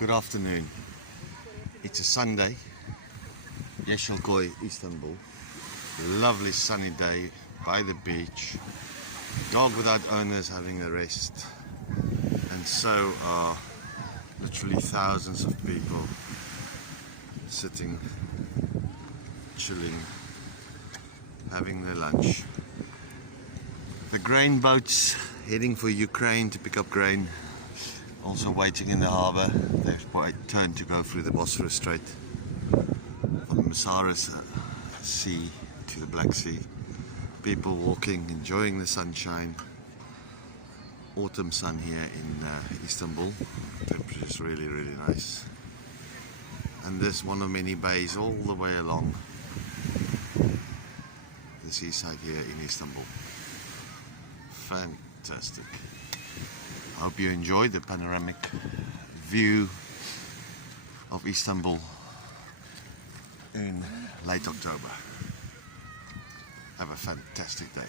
Good afternoon. It's a Sunday, Yeşilköy, Istanbul. Lovely sunny day by the beach. Dog without owners having a rest. And so are literally thousands of people sitting, chilling, having their lunch. The grain boats heading for Ukraine to pick up grain, also waiting in the harbour. They've turned to go through the Bosphorus Strait from the Masaras Sea to the Black Sea. People walking, enjoying the sunshine. Autumn sun here in Istanbul. Temperature is really, really nice. And this one of many bays all the way along the seaside here in Istanbul. Fantastic. I hope you enjoyed the panoramic view of Istanbul in late October. Have a fantastic day.